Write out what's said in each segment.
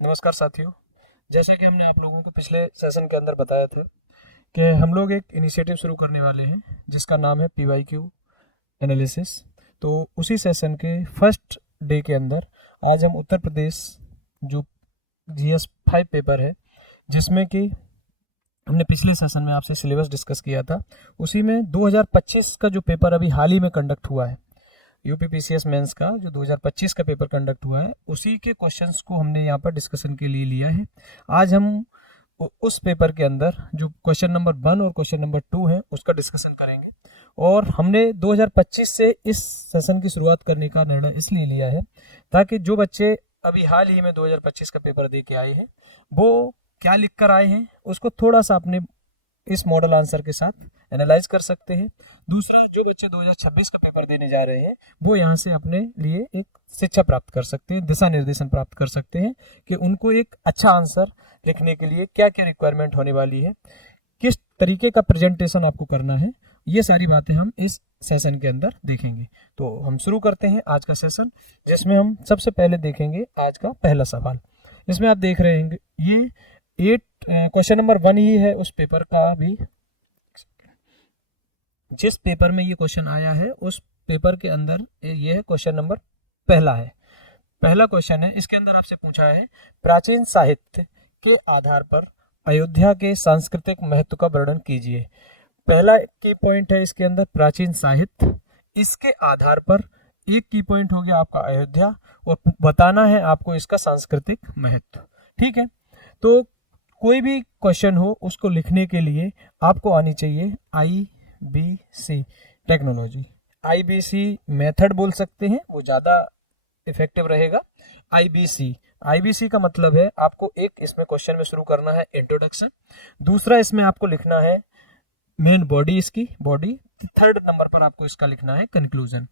नमस्कार साथियों। जैसे कि हमने आप लोगों को पिछले सेशन के अंदर बताया था कि हम लोग एक इनिशिएटिव शुरू करने वाले हैं जिसका नाम है PYQ एनालिसिस। तो उसी सेशन के फर्स्ट डे के अंदर आज हम उत्तर प्रदेश जो GS 5 पेपर है, जिसमें कि हमने पिछले सेशन में आपसे सिलेबस डिस्कस किया था, उसी में 2025 का जो पेपर अभी हाल ही में कंडक्ट हुआ है, UPPCS मेंस का जो 2025 का पेपर कंडक्ट हुआ है, उसी के क्वेश्चंस को हमने यहाँ पर डिस्कशन के लिए लिया है। आज हम उस पेपर के अंदर जो क्वेश्चन नंबर 1 और क्वेश्चन नंबर 2 है उसका डिस्कशन करेंगे। और हमने 2025 से इस सेशन की शुरुआत करने का निर्णय इसलिए लिया है ताकि जो बच्चे अभी हाल ही में 2025 का पेपर दे के आए हैं वो क्या लिख कर आए हैं उसको थोड़ा सा अपने इस मॉडल आंसर के साथ एनालाइज कर सकते हैं। दूसरा, जो बच्चे 2026 का पेपर देने जा रहे हैं वो यहाँ से अपने लिए एक शिक्षा प्राप्त कर सकते हैं, दिशा निर्देशन प्राप्त कर सकते हैं कि उनको एक अच्छा आंसर लिखने के लिए क्या क्या रिक्वायरमेंट होने वाली है, किस तरीके का प्रेजेंटेशन आपको करना है। ये सारी बातें हम इस सेशन के अंदर देखेंगे। तो हम शुरू करते हैं आज का सेशन, जिसमें हम सबसे पहले देखेंगे आज का पहला सवाल। इसमें आप देख रहे हैं ये 8 क्वेश्चन नंबर 1 ही है उस पेपर का भी। जिस पेपर में ये क्वेश्चन आया है उस पेपर के अंदर ये है क्वेश्चन नंबर पहला है। पहला क्वेश्चन है, इसके अंदर आपसे पूछा है प्राचीन साहित्य के आधार पर अयोध्या के सांस्कृतिक महत्व का वर्णन कीजिए। पहला की पॉइंट है इसके अंदर प्राचीन साहित्य, इसके आधार पर एक की पॉइंट हो गया आपका अयोध्या, और बताना है आपको इसका सांस्कृतिक महत्व। ठीक है, तो कोई भी क्वेश्चन हो उसको लिखने के लिए आपको आनी चाहिए IBC टेक्नोलॉजी। IBC मेथड बोल सकते हैं, वो ज़्यादा इफेक्टिव रहेगा। IBC का मतलब है आपको एक इसमें क्वेश्चन में शुरू करना है इंट्रोडक्शन, दूसरा इसमें आपको लिखना है मेन बॉडी, इसकी बॉडी, थर्ड नंबर पर आपको इसका लिखना है कंक्लूजन।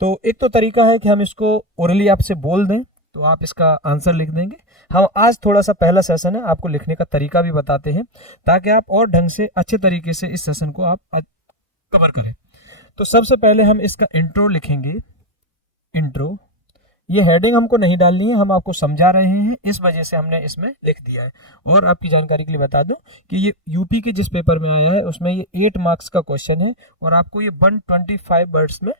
तो एक तो तरीका है कि हम इसको ओरली आपसे बोल दें तो आप इसका आंसर लिख देंगे। हम आज थोड़ा सा पहला सेशन है, आपको लिखने का तरीका भी बताते हैं ताकि आप और ढंग से अच्छे तरीके से इस सेशन को आप कवर करें। तो सबसे पहले हम इसका इंट्रो लिखेंगे। इंट्रो, ये हेडिंग हमको नहीं डालनी है, हम आपको समझा रहे हैं, इस वजह से हमने इसमें लिख दिया है। और आपकी जानकारी के लिए बता दूं कि ये यूपी के जिस पेपर में आया है उसमें ये 8 मार्क्स का क्वेश्चन है और आपको ये 125 वर्ड्स में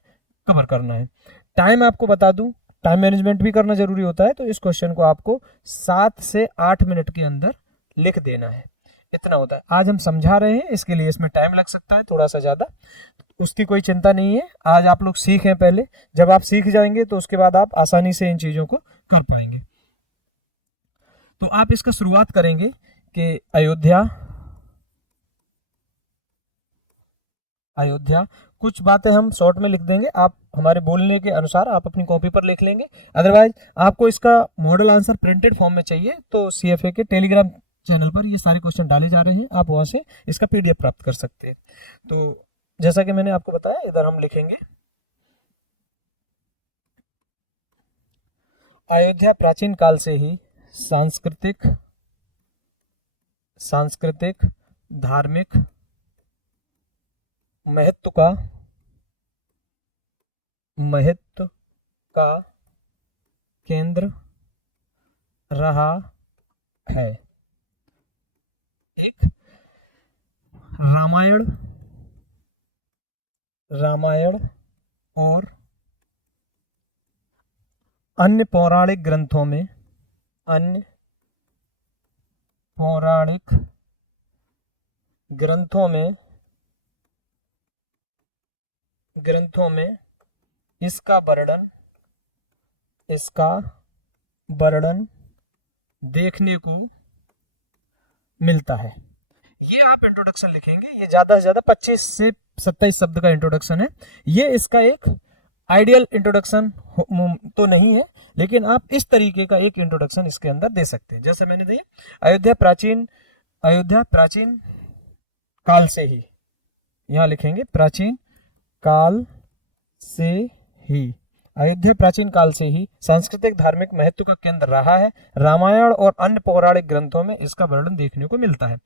कवर करना है। टाइम आपको बता दूं, टाइम मैनेजमेंट भी करना जरूरी होता है, तो इस क्वेश्चन को आपको 7 से 8 मिनट के अंदर लिख देना है, इतना होता है। आज हम समझा रहे हैं, इसके लिए इसमें टाइम लग सकता है थोड़ा सा ज़्यादा, उसकी कोई चिंता नहीं है। आज आप लोग सीखें पहले, जब आप सीख जाएंगे तो उसके बाद आप आसानी से इन चीज़ों को कर पाएंगे। तो आप इसका शुरुआत करेंगे कि अयोध्या, अयोध्या कुछ बातें हम शॉर्ट में लिख देंगे, आप हमारे बोलने के अनुसार आप अपनी कॉपी पर लिख लेंगे। अदरवाइज आपको इसका मॉडल आंसर प्रिंटेड फॉर्म में चाहिए तो CFA के टेलीग्राम चैनल पर ये सारे क्वेश्चन डाले जा रहे हैं, आप वहाँ से इसका PDF प्राप्त कर सकते हैं। तो जैसा कि मैंने आपको बताया, इधर हम लिखेंगे अयोध्या प्राचीन काल से ही सांस्कृतिक धार्मिक महत्व का केंद्र रहा है। एक, रामायण और अन्य पौराणिक ग्रंथों में इसका वर्णन देखने को मिलता है। ये आप इंट्रोडक्शन लिखेंगे, ये ज्यादा से ज्यादा 25 से 27 शब्द का इंट्रोडक्शन है। ये इसका एक आइडियल इंट्रोडक्शन तो नहीं है, लेकिन आप इस तरीके का एक इंट्रोडक्शन इसके अंदर दे सकते हैं। जैसे मैंने दिया, अयोध्या प्राचीन काल से ही, यहां लिखेंगे प्राचीन काल से ही, अयोध्या प्राचीन काल से ही सांस्कृतिक धार्मिक महत्व का केंद्र रहा है। रामायण और अन्य पौराणिक ग्रंथों में इसका वर्णन देखने को मिलता है।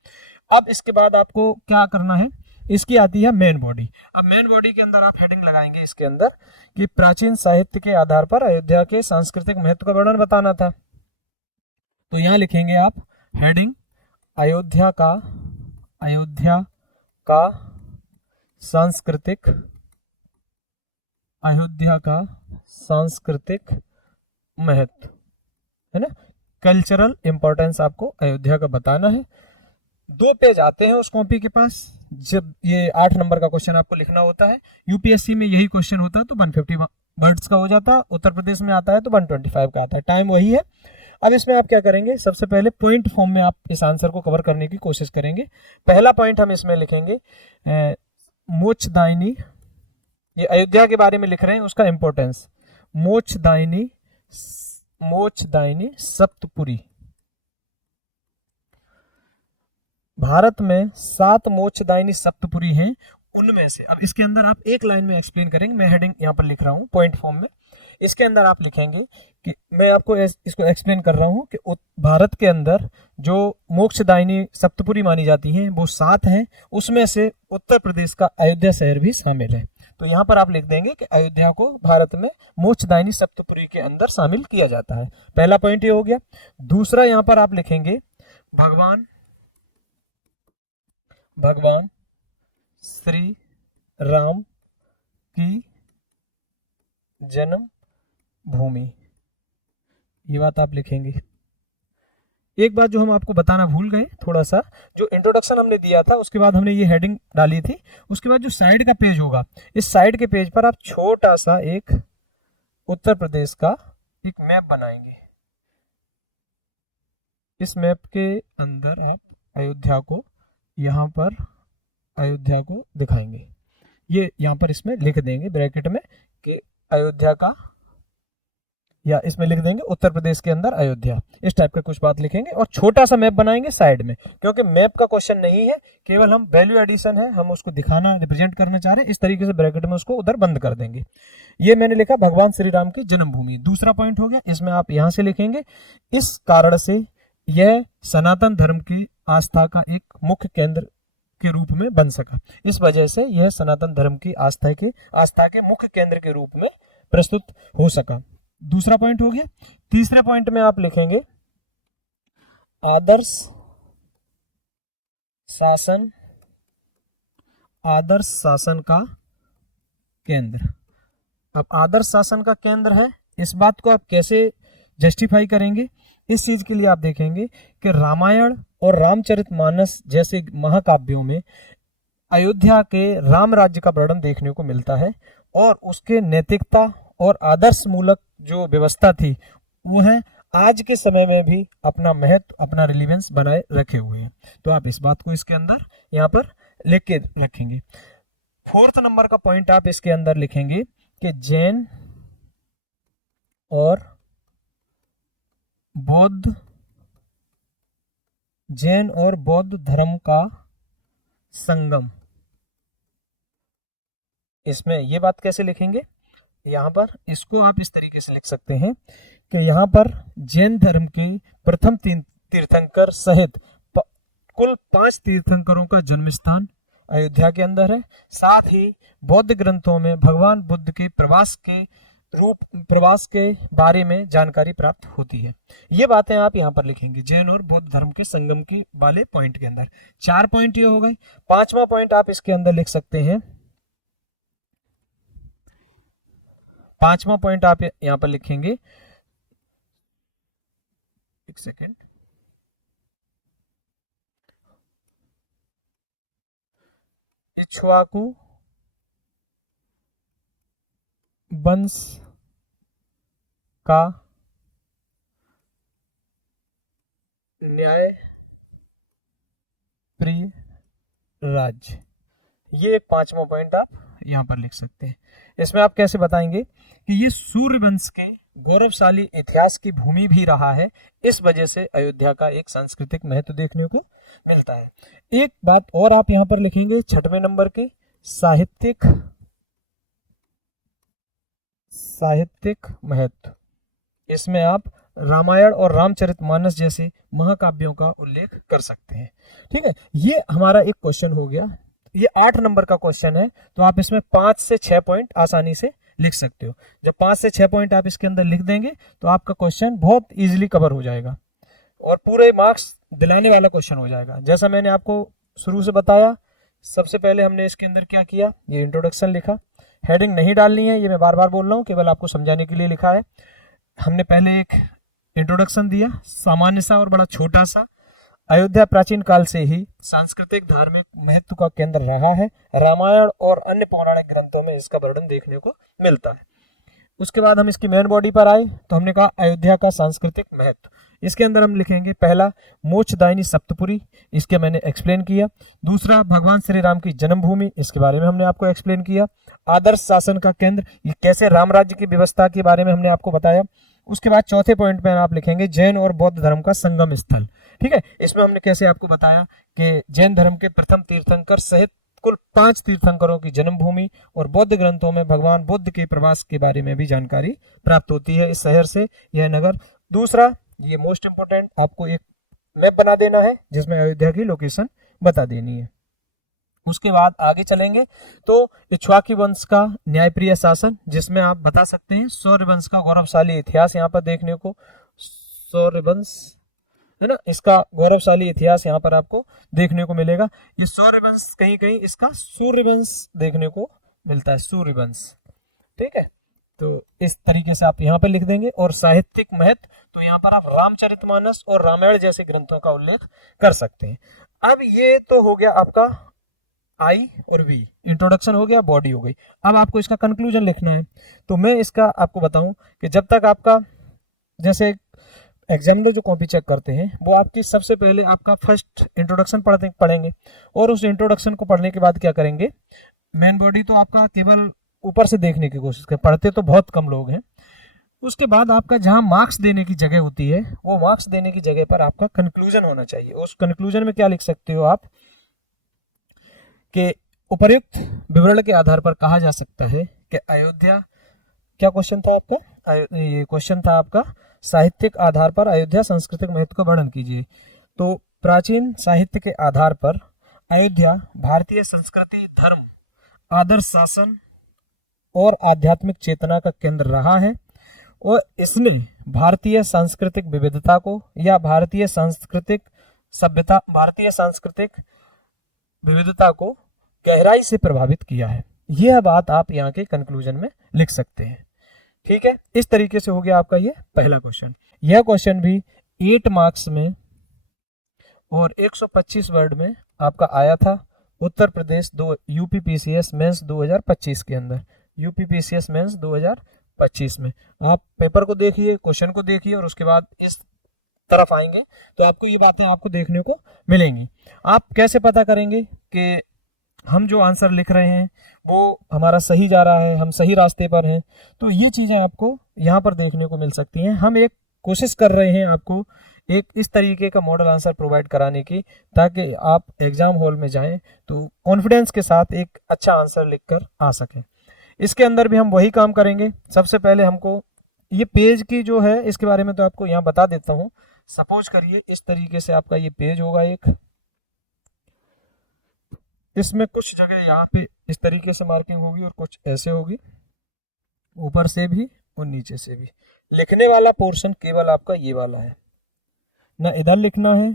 अब इसके बाद आपको क्या करना है, इसकी आती है मेन बॉडी। अब मेन बॉडी के अंदर आप हेडिंग लगाएंगे इसके अंदर कि प्राचीन साहित्य के आधार पर अयोध्या के सांस्कृतिक महत्व का वर्णन बताना था। तो यहाँ लिखेंगे आप हेडिंग अयोध्या का सांस्कृतिक महत्व, है ना, कल्चरल इंपॉर्टेंस आपको अयोध्या का बताना है। 2 पेज आते हैं उस कॉपी के पास जब ये 8 नंबर का क्वेश्चन आपको लिखना होता है। यूपीएससी में यही क्वेश्चन होता है तो 150 वर्ड्स का हो जाता है, उत्तर प्रदेश में आता है तो 125 का आता है, टाइम वही है। अब इसमें आप क्या करेंगे, सबसे पहले पॉइंट फॉर्म में आप इस आंसर को कवर करने की कोशिश करेंगे। पहला पॉइंट हम इसमें लिखेंगे मोक्षदायिनी, ये अयोध्या के बारे में लिख रहे हैं, उसका इंपॉर्टेंस, मोक्षदायिनी सप्तपुरी। भारत में 7 मोक्षदायिनी सप्तपुरी हैं, उनमें से अब इसके अंदर आप एक लाइन में एक्सप्लेन करेंगे, मैं हेडिंग यहाँ पर लिख रहा हूँ पॉइंट फॉर्म में। इसके अंदर आप लिखेंगे कि मैं आपको इसको एक्सप्लेन कर रहा हूँ कि भारत के अंदर जो मोक्षदायिनी सप्तपुरी मानी जाती हैं वो 7 हैं, उसमें से उत्तर प्रदेश का अयोध्या शहर भी शामिल है। तो यहाँ पर आप लिख देंगे कि अयोध्या को भारत में मोक्षदायिनी सप्तपुरी के अंदर शामिल किया जाता है। पहला पॉइंट ये हो गया। दूसरा यहाँ पर आप लिखेंगे भगवान श्री राम की जन्म भूमि, ये बात आप लिखेंगे। एक बात जो हम आपको बताना भूल गए, थोड़ा सा जो इंट्रोडक्शन हमने दिया था उसके बाद हमने ये हेडिंग डाली थी, उसके बाद जो साइड का पेज होगा, इस साइड के पेज पर आप छोटा सा एक उत्तर प्रदेश का एक मैप बनाएंगे। इस मैप के अंदर आप अयोध्या को यहाँ पर अयोध्या को दिखाएंगे, ये यहाँ पर इसमें लिख देंगे ब्रैकेट में कि अयोध्या का, या इसमें लिख देंगे उत्तर प्रदेश के अंदर अयोध्या, इस टाइप का कुछ बात लिखेंगे और छोटा सा मैप बनाएंगे साइड में, क्योंकि मैप का क्वेश्चन नहीं है, केवल हम वैल्यू एडिशन है, हम उसको दिखाना रिप्रेजेंट करना चाह रहे हैं, इस तरीके से ब्रैकेट में उसको उधर बंद कर देंगे। ये मैंने लिखा भगवान श्री राम की जन्मभूमि। दूसरा पॉइंट हो गया, इसमें आप यहाँ से लिखेंगे इस कारण से यह सनातन धर्म की आस्था का एक मुख्य केंद्र के रूप में बन सका, इस वजह से यह सनातन धर्म की आस्था के मुख्य केंद्र के रूप में प्रस्तुत हो सका। दूसरा पॉइंट हो गया। तीसरे पॉइंट में आप लिखेंगे आदर्श शासन का केंद्र। अब आदर्श शासन का केंद्र है, इस बात को आप कैसे जस्टिफाई करेंगे, इस चीज के लिए आप देखेंगे कि रामायण और रामचरितमानस जैसे महाकाव्यों में अयोध्या के राम राज्य का वर्णन देखने को मिलता है और उसके नैतिकता और आदर्श मूलक जो व्यवस्था थी वो है आज के समय में भी अपना महत्व, अपना रिलीवेंस बनाए रखे हुए हैं। तो आप इस बात को इसके अंदर यहाँ पर लिख के रखेंगे। 4th नंबर का पॉइंट आप इसके अंदर लिखेंगे कि जैन और बौद्ध धर्म का संगम। इसमें ये बात कैसे लिखेंगे, यहाँ पर इसको आप इस तरीके से लिख सकते हैं कि यहाँ पर जैन धर्म के प्रथम 3 तीर्थंकर सहित कुल 5 तीर्थंकरों का जन्म स्थान अयोध्या के अंदर है। साथ ही बौद्ध ग्रंथों में भगवान बुद्ध के प्रवास के बारे में जानकारी प्राप्त होती है। ये बातें आप यहाँ पर लिखेंगे जैन और बौद्ध धर्म के संगम की वाले पॉइंट के अंदर। 4 पॉइंट ये हो गए। 5वां पॉइंट आप इसके अंदर लिख सकते हैं। 5वां पॉइंट आप यहाँ पर लिखेंगे, एक सेकेंड, इक्ष्वाकु वंश का न्याय प्रिय राज्य। ये एक 5वां पॉइंट आप यहाँ पर लिख सकते हैं। इसमें आप कैसे बताएंगे कि ये सूर्यवंश के गौरवशाली इतिहास की भूमि भी रहा है, इस वजह से अयोध्या का एक सांस्कृतिक महत्व देखने को मिलता है। एक बात और आप यहाँ पर लिखेंगे 6वें नंबर के साहित्यिक महत्व। इसमें आप रामायण और रामचरितमानस जैसे महाकाव्यों का उल्लेख कर सकते हैं। ठीक है, ये हमारा एक क्वेश्चन हो गया। ये 8 नंबर का क्वेश्चन है, तो आप इसमें 5 से 6 पॉइंट आसानी से लिख सकते हो। जब 5 से 6 पॉइंट आप इसके अंदर लिख देंगे तो आपका क्वेश्चन बहुत इजीली कवर हो जाएगा। और पूरे मार्क्स दिलाने वाला क्वेश्चन हो जाएगा। जैसा मैंने आपको शुरू से बताया, सबसे पहले हमने इसके अंदर क्या किया, ये इंट्रोडक्शन लिखा। हेडिंग नहीं डालनी है, ये मैं बार बार बोल रहा हूँ, केवल आपको समझाने के लिए लिखा है। हमने पहले एक इंट्रोडक्शन दिया, सामान्य सा और बड़ा छोटा सा। अयोध्या प्राचीन काल से ही सांस्कृतिक धार्मिक महत्व का केंद्र रहा है। रामायण और अन्य पौराणिक ग्रंथों में इसका वर्णन देखने को मिलता है। उसके बाद हम इसकी मेन बॉडी पर आए तो हमने कहा अयोध्या का सांस्कृतिक महत्व। इसके अंदर हम लिखेंगे पहला, मोक्षदायिनी सप्तपुरी, इसके मैंने एक्सप्लेन किया। दूसरा, भगवान श्री राम की जन्मभूमि, इसके बारे में हमने आपको एक्सप्लेन किया। आदर्श शासन का केंद्र, ये कैसे राम राज्य की व्यवस्था के बारे में हमने आपको बताया। उसके बाद चौथे पॉइंट में आप लिखेंगे जैन और बौद्ध धर्म का संगम स्थल। ठीक है, इसमें हमने कैसे आपको बताया कि जैन धर्म के प्रथम तीर्थंकर सहित कुल 5 तीर्थंकरों की जन्मभूमि और बौद्ध ग्रंथों में भगवान बुद्ध के प्रवास के बारे में भी जानकारी प्राप्त होती है इस शहर से, यह नगर। दूसरा, ये मोस्ट इंपोर्टेंट, आपको एक मैप बना देना है जिसमें अयोध्या की लोकेशन बता देनी है। उसके बाद आगे चलेंगे तो इक्ष्वाकु वंश का न्यायप्रिय शासन, जिसमें आप बता सकते हैं सौर्य वंश का गौरवशाली इतिहास यहाँ पर देखने को, सौर्य वंश है ना, इसका गौरवशाली इतिहास यहाँ पर आपको देखने को मिलेगा। ये सौर्य वंश कहीं कहीं इसका सूर्य वंश देखने को मिलता है, सूर्य वंश। ठीक है, तो इस तरीके से आप यहाँ पर लिख देंगे। और साहित्यिक महत्व, तो यहाँ पर आप रामचरितमानस और रामायण जैसे ग्रंथों का उल्लेख कर सकते हैं। अब ये तो हो गया आपका आई और वी, इंट्रोडक्शन हो गया, बॉडी हो गई। अब आपको इसका कंक्लूजन लिखना है। तो मैं इसका आपको बताऊं कि जब तक आपका, जैसे एग्जामिनर जो कॉपी चेक करते हैं वो आपकी सबसे पहले आपका फर्स्ट इंट्रोडक्शन पढ़ेंगे, और उस इंट्रोडक्शन को पढ़ने के बाद क्या करेंगे, मेन बॉडी तो आपका केवल ऊपर से देखने की कोशिश करें, पढ़ते तो बहुत कम लोग हैं। उसके बाद आपका जहां मार्क्स देने की जगह होती है, वो मार्क्स देने की जगह पर आपका कंक्लूजन होना चाहिए। उस कंक्लूजन में क्या लिख सकते हो आप कि उपर्युक्त विवरण के आधार पर कहा जा सकता है कि अयोध्या, क्या क्वेश्चन था आपका, ये क्वेश्चन था आपका साहित्यिक आधार पर अयोध्या सांस्कृतिक महत्व का वर्णन कीजिए। तो प्राचीन साहित्य के आधार पर अयोध्या भारतीय संस्कृति, धर्म, आदर्श शासन और आध्यात्मिक चेतना का केंद्र रहा है, और इसने भारतीय सांस्कृतिक विविधता को या भारतीय सांस्कृतिक सभ्यता, भारतीय सांस्कृतिक विविधता को गहराई से प्रभावित किया है। यह बात आप यहाँ के कंक्लूजन में लिख सकते हैं। ठीक है, इस तरीके से हो गया आपका ये पहला क्वेश्चन। यह क्वेश्चन भी 8 मार्क्स में और 125 वर्ड में आपका आया था उत्तर प्रदेश यूपीपीसीएस मेंस 2025 के अंदर, यूपीपीसीएस मेंस 2025 में। आप पेपर को देखिए, क्वेश्चन को देखिए, और उसके बाद इस तरफ आएंगे तो आपको ये बातें आपको देखने को मिलेंगी। आप कैसे पता करेंगे कि हम जो आंसर लिख रहे हैं वो हमारा सही जा रहा है, हम सही रास्ते पर हैं? तो ये चीज़ें आपको यहाँ पर देखने को मिल सकती हैं। हम एक कोशिश कर रहे हैं आपको एक इस तरीके का मॉडल आंसर प्रोवाइड कराने की, ताकि आप एग्जाम हॉल में जाएं तो कॉन्फिडेंस के साथ एक अच्छा आंसर लिखकर आ सकें। इसके अंदर भी हम वही काम करेंगे। सबसे पहले हमको ये पेज की जो है इसके बारे में तो आपको यहाँ बता देता हूँ। सपोज करिए इस तरीके से आपका ये पेज होगा एक, इसमें कुछ जगह यहाँ पे इस तरीके से मार्किंग होगी और कुछ ऐसे होगी, ऊपर से भी और नीचे से भी। लिखने वाला पोर्शन केवल आपका ये वाला है, ना इधर लिखना है,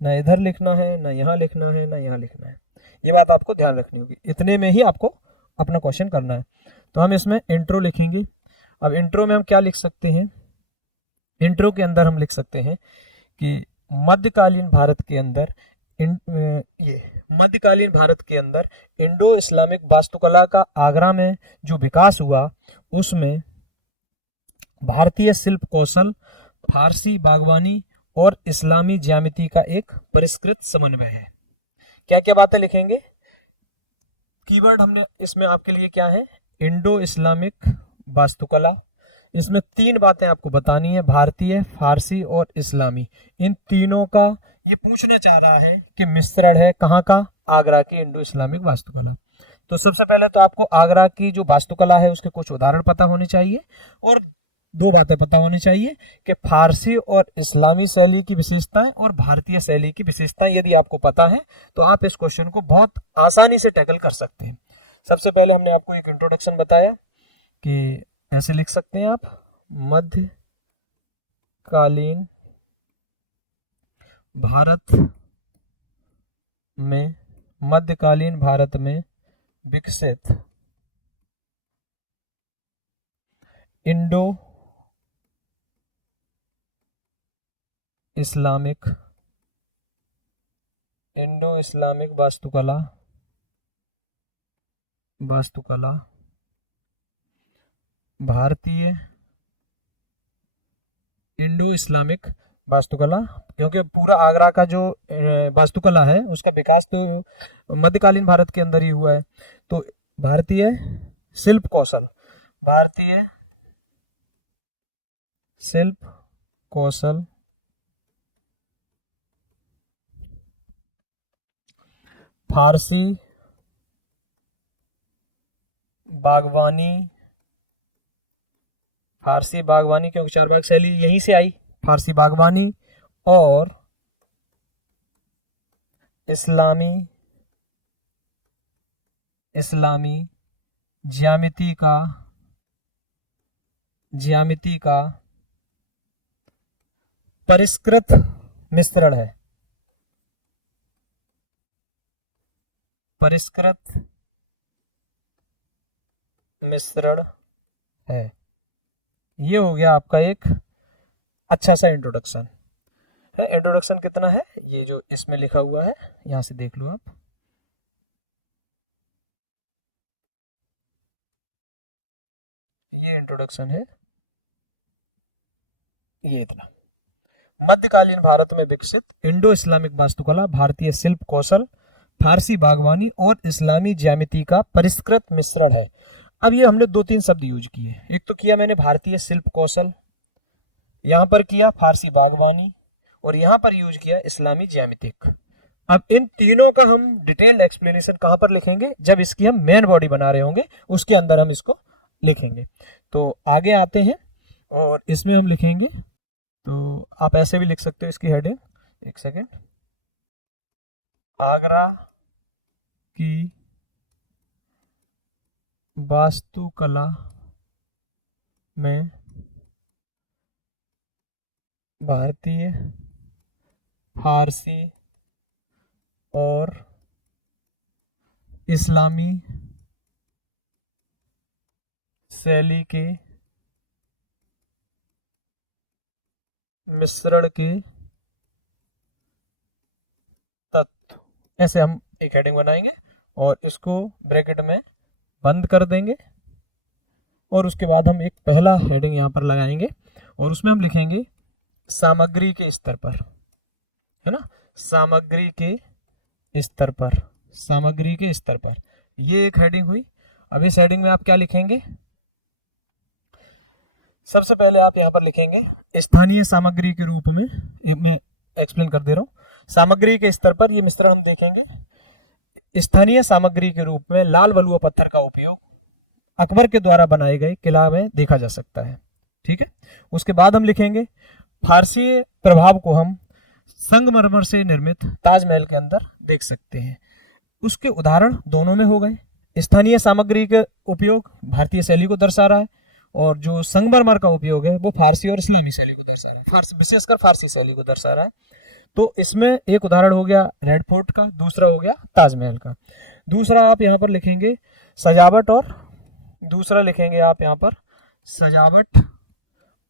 ना इधर लिखना है, ना यहाँ लिखना है, ना यहाँ लिखना है। ये बात आपको ध्यान रखनी होगी। इतने में ही आपको अपना क्वेश्चन करना है। तो हम इसमें इंट्रो लिखेंगे। अब इंट्रो में हम क्या लिख सकते हैं, इंट्रो के अंदर हम लिख सकते हैं कि मध्यकालीन भारत के अंदर मध्यकालीन भारत के अंदर इंडो इस्लामिक वास्तुकला का आगरा में जो विकास हुआ, उसमें भारतीय शिल्प कौशल, फारसी बागवानी और इस्लामी ज्यामिति का एक परिष्कृत समन्वय है। क्या क्या बातें लिखेंगे? कीवर्ड हमने इसमें आपके लिए क्या है, इंडो इस्लामिक वास्तुकला। इसमें 3 बातें आपको बतानी है, भारतीय, फारसी और इस्लामी। इन तीनों का ये पूछना चाह रहा है कि मिश्रण है कहाँ का, आगरा की इंडो इस्लामिक वास्तुकला। तो सबसे पहले तो आपको आगरा की जो वास्तुकला है उसके कुछ उदाहरण पता होने चाहिए, और 2 बातें पता होनी चाहिए कि फारसी और इस्लामी शैली की विशेषताएं और भारतीय शैली की विशेषताएं। यदि आपको पता है तो आप इस क्वेश्चन को बहुत आसानी से टैकल कर सकते हैं। सबसे पहले हमने आपको एक इंट्रोडक्शन बताया कि ऐसे लिख सकते हैं आप, मध्यकालीन भारत में, मध्यकालीन भारत में विकसित इंडो इस्लामिक वास्तुकला भारतीय इंडो इस्लामिक वास्तुकला, क्योंकि पूरा आगरा का जो वास्तुकला है उसका विकास तो मध्यकालीन भारत के अंदर ही हुआ है। तो भारतीय शिल्प कौशल फारसी बागवानी, क्योंकि चारबाग शैली यहीं से आई, फारसी बागवानी और इस्लामी ज्यामिति का परिष्कृत मिश्रण है। ये हो गया आपका एक अच्छा सा इंट्रोडक्शन है। इंट्रोडक्शन कितना है, ये जो इसमें लिखा हुआ है यहां से देख लो आप। ये इंट्रोडक्शन है, ये इतना। मध्यकालीन भारत में विकसित इंडो इस्लामिक वास्तुकला भारतीय शिल्प कौशल, फारसी बागवानी और इस्लामी ज्यामिति का परिष्कृत मिश्रण है। अब ये हमने 2-3 शब्द यूज किए। एक तो किया मैंने भारतीय शिल्प कौशल, यहां पर किया फारसी बागवानी और यहां पर यूज किया इस्लामी ज्यामितिक। अब इन तीनों का हम डिटेल्ड एक्सप्लेनेशन कहां पर लिखेंगे, जब इसकी हम मेन बॉडी बना रहे होंगे उसके अंदर हम इसको लिखेंगे। तो आगे आते हैं और इसमें हम लिखेंगे, तो आप ऐसे भी लिख सकते हो इसकी हेडिंग, एक सेकेंड। आगरा की वास्तुकला में भारतीय, फारसी और इस्लामी शैली के मिश्रण के तत्व, ऐसे हम एक हेडिंग बनाएंगे और इसको ब्रैकेट में बंद कर देंगे और उसके बाद हम एक पहला हेडिंग यहाँ पर लगाएंगे और उसमें हम लिखेंगे सामग्री के स्तर पर, है ना, सामग्री के स्तर पर। ये एक हेडिंग हुई। अब इस हेडिंग में आप क्या लिखेंगे, सबसे पहले आप यहाँ पर लिखेंगे स्थानीय सामग्री के रूप में, मैं एक्सप्लेन कर दे रहा हूँ। सामग्री के स्तर पर ये मिश्रण हम देखेंगे। स्थानीय सामग्री के रूप में लाल बलुआ पत्थर का उपयोग अकबर के द्वारा बनाए गए किला में देखा जा सकता है। ठीक है, उसके बाद हम लिखेंगे फारसी प्रभाव को हम संगमरमर से निर्मित ताजमहल के अंदर देख सकते हैं। उसके उदाहरण दोनों में हो गए। स्थानीय सामग्री का उपयोग भारतीय शैली को दर्शा रहा है और जो संगमरमर का उपयोग है वो फारसी और इस्लामी शैली को दर्शा रहा है, विशेषकर फारसी शैली को दर्शा रहा है। तो इसमें एक उदाहरण हो गया रेड फोर्ट का, दूसरा हो गया ताजमहल का। दूसरा आप यहाँ पर लिखेंगे सजावट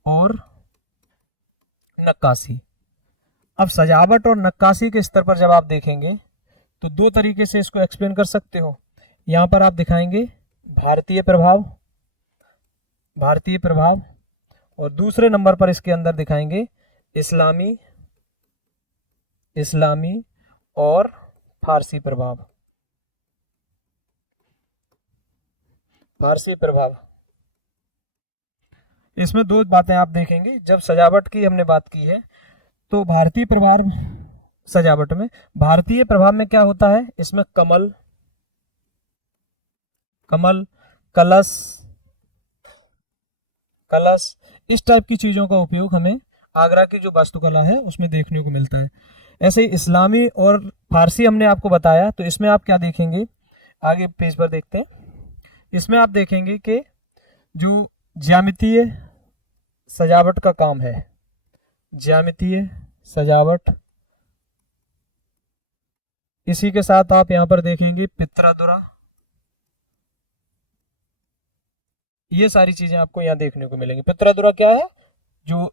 और नक्काशी। अब सजावट और नक्काशी के स्तर पर जब आप देखेंगे तो दो तरीके से इसको एक्सप्लेन कर सकते हो। यहाँ पर आप दिखाएंगे भारतीय प्रभाव और दूसरे नंबर पर इसके अंदर दिखाएंगे इस्लामी और फारसी प्रभाव। इसमें दो बातें आप देखेंगे। जब सजावट की हमने बात की है तो भारतीय प्रभाव में क्या होता है, इसमें कमल, कलश इस टाइप की चीजों का उपयोग हमें आगरा की जो वास्तुकला है उसमें देखने को मिलता है। ऐसे ही इस्लामी और फारसी हमने आपको बताया, तो इसमें आप क्या देखेंगे, आगे पेज पर देखते हैं। इसमें आप देखेंगे कि जो ज्यामितीय सजावट का काम है, ज्यामितीय सजावट इसी के साथ आप यहाँ पर देखेंगे पित्रादुरा, ये सारी चीजें आपको यहाँ देखने को मिलेंगी। पित्रादुरा क्या है? जो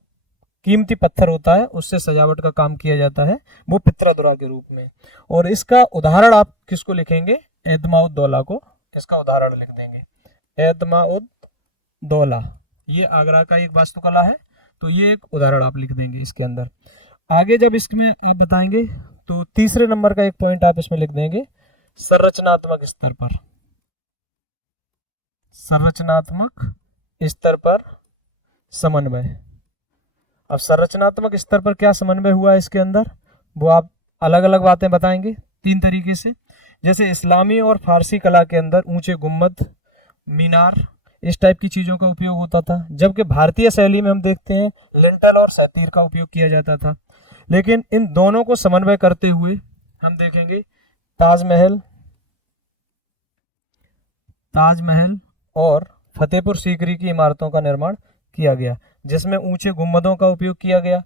कीमती पत्थर होता है उससे सजावट का काम किया जाता है, वो पित्रादुरा के रूप में। और इसका उदाहरण आप किसको लिखेंगे? एतमाउद्दौला को इसका उदाहरण लिख देंगे। एतमाउद्दौला ये आगरा का एक वास्तुकला है, तो ये एक उदाहरण आप लिख देंगे इसके अंदर। आगे जब इसमें आप बताएंगे तो तीसरे नंबर का एक पॉइंट आप इसमें लिख देंगे, संरचनात्मक स्तर पर। संरचनात्मक स्तर पर समन्वय। अब संरचनात्मक स्तर पर क्या समन्वय हुआ है इसके अंदर, वो आप अलग अलग बातें बताएंगे 3 तरीके से। जैसे इस्लामी और फारसी कला के अंदर ऊंचे गुम्बद, मीनार, इस टाइप की चीज़ों का उपयोग होता था, जबकि भारतीय शैली में हम देखते हैं लिंटल और सतीर का उपयोग किया जाता था। लेकिन इन दोनों को समन्वय करते हुए हम देखेंगे ताजमहल और फतेहपुर सीकरी की इमारतों का निर्माण किया गया, जिसमें ऊंचे गुम्बदों का उपयोग किया गया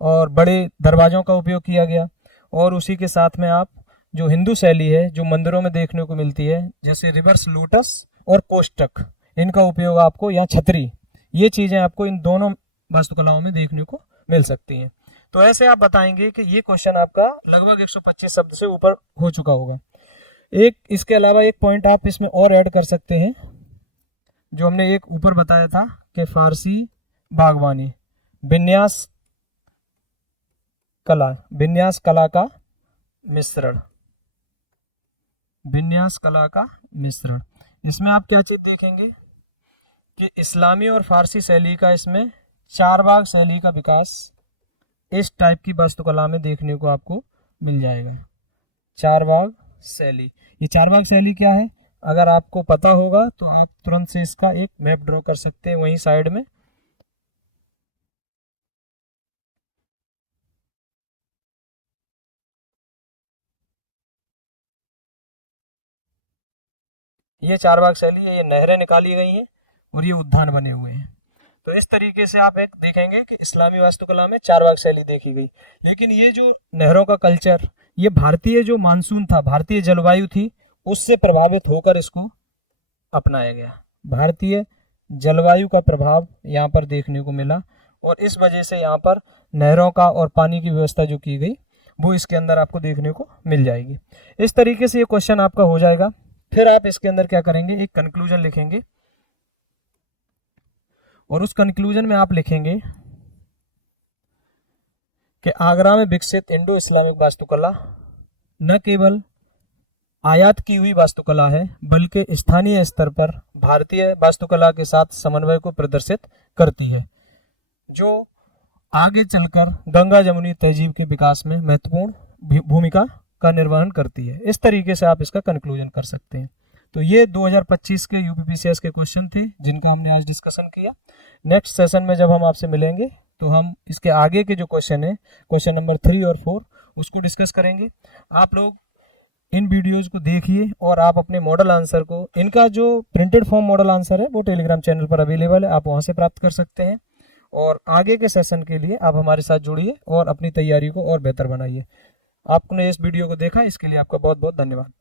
और बड़े दरवाजों का उपयोग किया गया। और उसी के साथ में आप जो हिंदू शैली है जो मंदिरों में देखने को मिलती है, जैसे रिवर्स लोटस और कोष्टक, इनका उपयोग आपको, या छतरी, ये चीज़ें आपको इन दोनों वास्तुकलाओं में देखने को मिल सकती हैं। तो ऐसे आप बताएंगे कि ये क्वेश्चन आपका लगभग 125 शब्द से ऊपर हो चुका होगा। एक इसके अलावा एक पॉइंट आप इसमें और ऐड कर सकते हैं, जो हमने एक ऊपर बताया था कि फारसी बागवानी विन्यास कला का मिश्रण। विन्यास कला का मिश्रण, इसमें आप क्या चीज देखेंगे कि इस्लामी और फारसी शैली का, इसमें चारबाग शैली का विकास इस टाइप की वास्तुकला में देखने को आपको मिल जाएगा। चारबाग शैली, ये चारबाग शैली क्या है अगर आपको पता होगा तो आप तुरंत से इसका एक मैप ड्रॉ कर सकते हैं वहीं साइड में। ये चारबाग शैली है, ये नहरें निकाली गई हैं और ये उद्यान बने हुए हैं। तो इस तरीके से आप एक देखेंगे कि इस्लामी वास्तुकला में चारबाग शैली देखी गई। लेकिन ये जो नहरों का कल्चर, ये भारतीय जो मानसून था, भारतीय जलवायु थी, उससे प्रभावित होकर इसको अपनाया गया। भारतीय जलवायु का प्रभाव यहाँ पर देखने को मिला और इस वजह से यहाँ पर नहरों का और पानी की व्यवस्था जो की गई वो इसके अंदर आपको देखने को मिल जाएगी। इस तरीके से ये क्वेश्चन आपका हो जाएगा। फिर आप इसके अंदर क्या करेंगे, एक कंक्लूजन लिखेंगे और उस कंक्लूजन में आप लिखेंगे कि आगरा में विकसित इंडो इस्लामिक वास्तुकला न केवल आयात की हुई वास्तुकला है, बल्कि स्थानीय स्तर पर भारतीय वास्तुकला के साथ समन्वय को प्रदर्शित करती है, जो आगे चलकर गंगा जमुनी तहजीब के विकास में महत्वपूर्ण भूमिका का निर्वहन करती है। इस तरीके से आप इसका कंक्लूजन कर सकते हैं। तो ये 2025 के यूपीपीसीएस के क्वेश्चन थे जिनका हमने आज डिस्कशन किया। नेक्स्ट सेशन में जब हम आपसे मिलेंगे तो हम इसके आगे के जो क्वेश्चन है, क्वेश्चन नंबर 3 और 4, उसको डिस्कस करेंगे। आप लोग इन वीडियोज़ को देखिए और आप अपने मॉडल आंसर को, इनका जो प्रिंटेड फॉर्म मॉडल आंसर है वो टेलीग्राम चैनल पर अवेलेबल है, आप वहाँ से प्राप्त कर सकते हैं। और आगे के सेशन के लिए आप हमारे साथ जुड़िए और अपनी तैयारी को और बेहतर बनाइए। आपने इस वीडियो को देखा, इसके लिए आपका बहुत बहुत धन्यवाद।